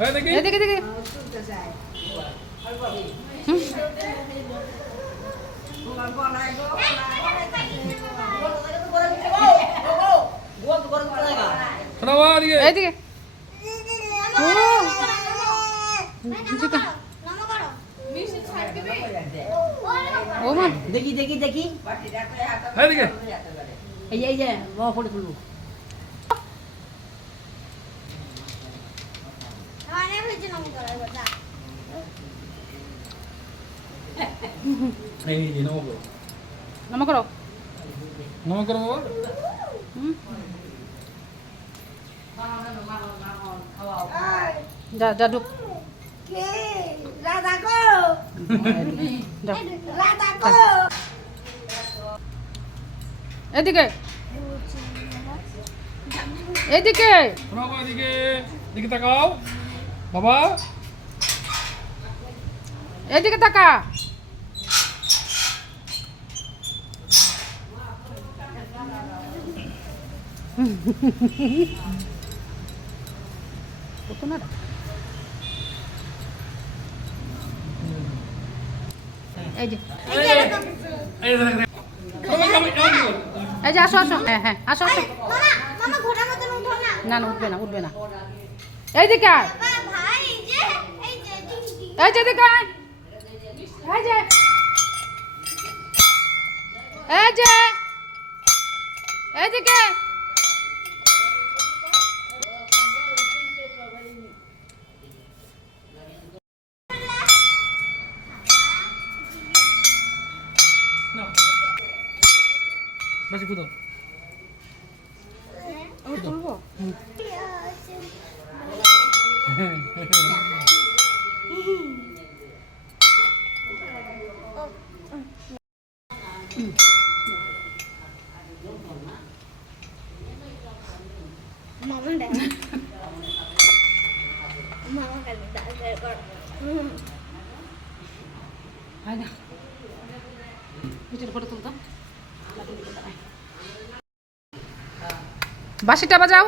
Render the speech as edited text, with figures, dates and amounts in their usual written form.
এদিকে এদিকে এইদিকে ও মা দেখি দেখি দেখি এই যে বাবা ফটো তুলবো নমো করো বাবা যা যা ঢুক এদিকে এদিকে এদিকে তাকাও বাবা এদিকে তাকা না এই যে এই যে আসো আসো হ্যাঁ হ্যাঁ আসো আসো না না উঠবে না উঠবে না এইদিকে আয় এই যে এদিকে আয় এই যে এই যে এইদিকে বাসি ফুটো তুলবো ফটো তুলতাম বাঁশিটা বাজাও